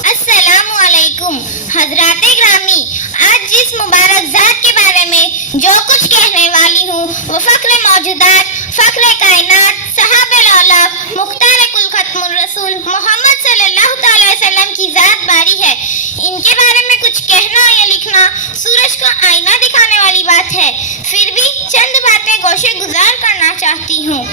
السلام علیکم حضرات گرامی، آج جس مبارک ذات کے بارے میں جو کچھ کہنے والی ہوں وہ فخر موجودات، فخر کائنات، صحاب الاولیاء، مختار کل ختم الرسول محمد صلی اللہ تعالی وسلم کی ذات باری ہے۔ ان کے بارے میں کچھ کہنا یا لکھنا سورج کو آئینہ دکھانے والی بات ہے، پھر بھی چند باتیں گوشے گزار کرنا چاہتی ہوں۔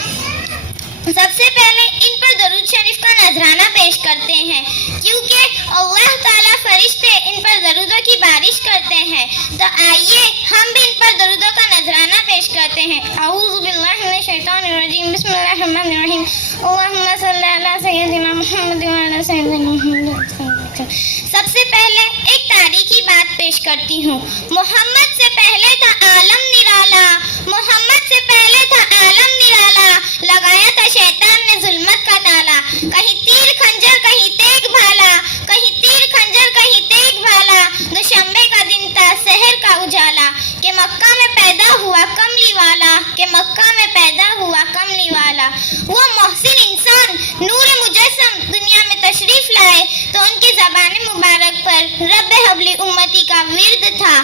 سب سے پہلے ان پر درود شریف کا نذرانہ پیش کرتے ہیں، کیونکہ اللہ تعالیٰ فرشتے ان پر درودوں کی بارش کرتے ہیں، تو آئیے ہم بھی ان پر درودوں کا نذرانہ پیش کرتے ہیں۔ اعوذ باللہ من الشیطان الرجیم، بسم اللہ الرحمن الرحیم، اللہم صلی علی سیدنا محمد وعلی سیدنا محمد۔ سب سے پہلے ایک تاریخی بات پیش کرتی ہوں۔ محمد سے پہلے تھا عالم نرالا، محمد سے پہلے تھا عالم نرالا، لگایا تھا شیطان نے ظلمت کا تالا، کہیں تیر خنجر کہیں تیگ بھالا، کہیں تیر خنجر کہیں تیگ بھالا، دوشنبے کا دن تھا سحر کا اجالا، کہ مکہ میں پیدا ہوا کملی والا، کہ مکہ میں پیدا ہوا کملی والا۔ وہ محسن انسان نور مجسم دنیا میں تشریف لائے تو ان کی زبان مبارک پر رب حبلی امتی کا ورد تھا،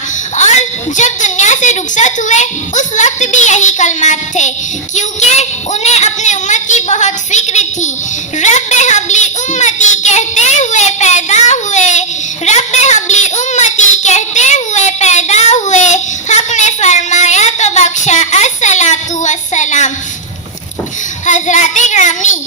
اور جب دنیا سے رخصت ہوئے اس وقت بھی یہی کلمات تھے، کیونکہ انہیں اپنے امت کی بہت فکر تھی۔ رب حبلی امتی کہتے ہوئے پیدا ہوئے، رب حبلی امتی کہتے ہوئے پیدا ہوئے، حق نے فرمایا تو بخشا الصلاۃ والسلام۔ حضرات گرامی،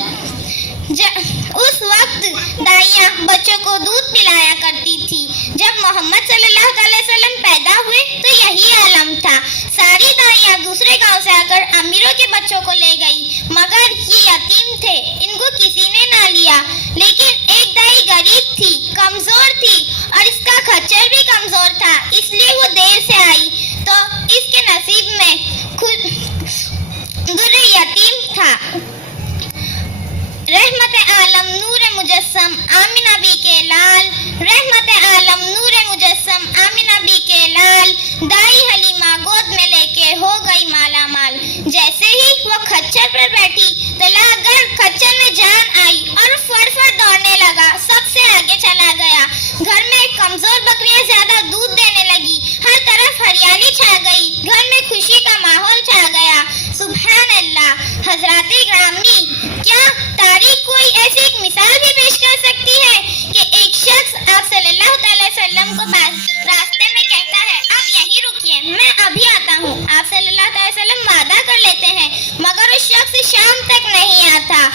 اس وقت دائیاں بچوں کو دودھ پلایا کرتی تھی۔ جب محمد صلی اللہ علیہ وسلم پیدا ہوئے تو یہی عالم تھا۔ ساری دائیاں دوسرے گاؤں سے آ کر امیروں کے بچوں کو لے گئی، مگر یہ یتیم تھے، ان کو کسی نے نہ لیا۔ لیکن ایک دائی غریب تھی، کمزور تھی، اور اس کا کھچر بھی کمزور تھا، اس لیے وہ دیر سے آئی، تو اس کے نصیب میں در یتیم تھا۔ رحمت عالم نور مجسم آمنہ بی کے لال، رحمت عالم نور مجسم آمنہ بی کے لال، دائی حلیمہ گود میں لے کے ہو گئی مالا مال۔ جیسے ہی وہ کھچر پر بیٹھی تو لاگر کھچر میں جان آئی اور فڑ فڑ دوڑنے لگا، سب سے آگے چلا گیا۔ گھر میں کمزور بکریاں زیادہ دودھ دینے لگی، ہر طرف ہریالی چھا گئی، گھر میں خوشی کا ماحول چھا گیا۔ سبحان اللہ۔ حضرات گرامی، کیا تاریخ کوئی ایسی ایک مثال بھی پیش کر سکتی ہے کہ ایک شخص آپ صلی اللہ تعالی وسلم کو راستے میں کہتا ہے آپ یہیں رکیے، میں ابھی آتا ہوں۔ آپ صلی اللہ تعالی وسلم وعدہ کر لیتے ہیں، مگر اس شخص شام تک نہیں آتا۔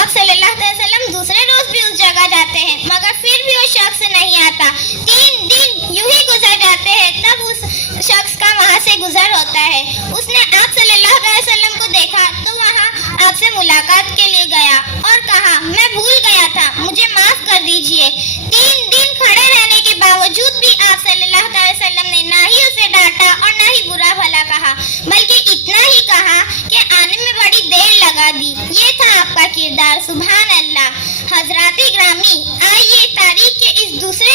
آپ صلی اللہ علیہ وسلم دوسرے روز بھی اس جگہ جاتے ہیں، مگر پھر بھی وہ شخص نہیں آتا۔ 3 دن یوں ہی گزر جاتے ہیں، تب اس شخص کا وہاں سے گزر ہوتا ہے۔ اس نے آپ صلی اللہ علیہ وسلم کو دیکھا تو وہاں آپ سے ملاقات کے لیے گیا اور کہا میں بھول گیا تھا، مجھے معاف کر دیجئے۔ 3 دن کھڑے رہنے کے باوجود بھی آپ صلی اللہ علیہ وسلم نے نہ ہی اسے ڈانٹا اور نہ ہی برا بھلا کہا، بلکہ اتنا ہی کہا کہ آنے میں بڑی دیر لگا دی۔ یہ تھا آپ کا کردار۔ سبحان اللہ۔ حضرات گرامی، آئیے تاریخ کے اس دوسرے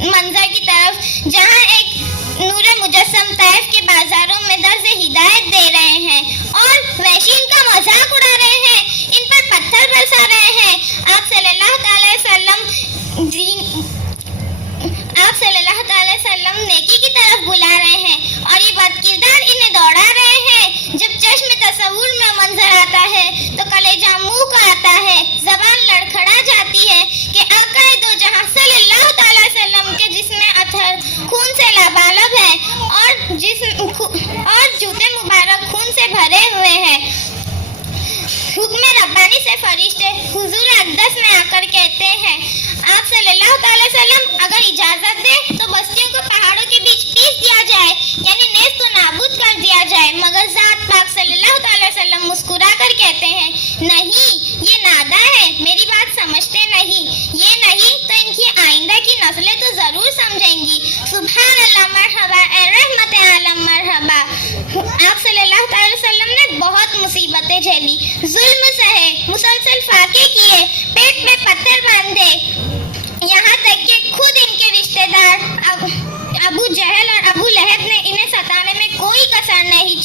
منظر کی طرف، جہاں ایک نور مجسم طائف کے بازاروں میں درس ہدایت دے رہے ہیں اور وحشی ان کا مذاق اڑا رہے ہیں، ان پر پتھر برسا رہے ہیں۔ آپ صلی اللہ تعالی وسلم نیکی کی طرف بلا رہے ہیں اور یہ بد کردار انہیں دوڑا رہے ہیں۔ جب چشم تصور میں منظر آتا ہے تو کلیجہ منہ کو آتا ہے، زبان لڑکھڑا جاتی ہے کہ آقا دو جہاں صلی اللہ تعالی وسلم کے جسم اطہر خون سے لبالب ہے اور جوتے مبارک خون سے بھرے ہوئے ہیں۔ حکم ربانی سے فرشتے حضور اقدس میں آ کر کہتے ہیں آپ صلی اللہ تعالی وسلم اگر اجازت دے تو بستیوں کو پہاڑوں کے بیچ پیس دیا جائے، یعنی نیست و نابود کر دیا جائے، مگر ذات پاک صلی اللہ تعالی وسلم مسکرا کر کہتے ہیں نہیں، یہ نادا ہے، میری بات سمجھتے نہیں، یہ نہیں تو ان کی آئندہ کی نسلیں تو ضرور سمجھیں گی۔ سبحان اللہ، مرحبا اے رحمت عالم، مرحبا۔ آپ صلی اللہ تعالی وسلم نے بہت مصیبتیں جھیلی، ظلم سہے، مسلسل فاقے کیے، پیٹ میں پتھر باندھے، یہاں تک کہ خود ان کے رشتہ دار ابو جہل اور ابو لہب نے انہیں ستانے میں کوئی کسر نہیں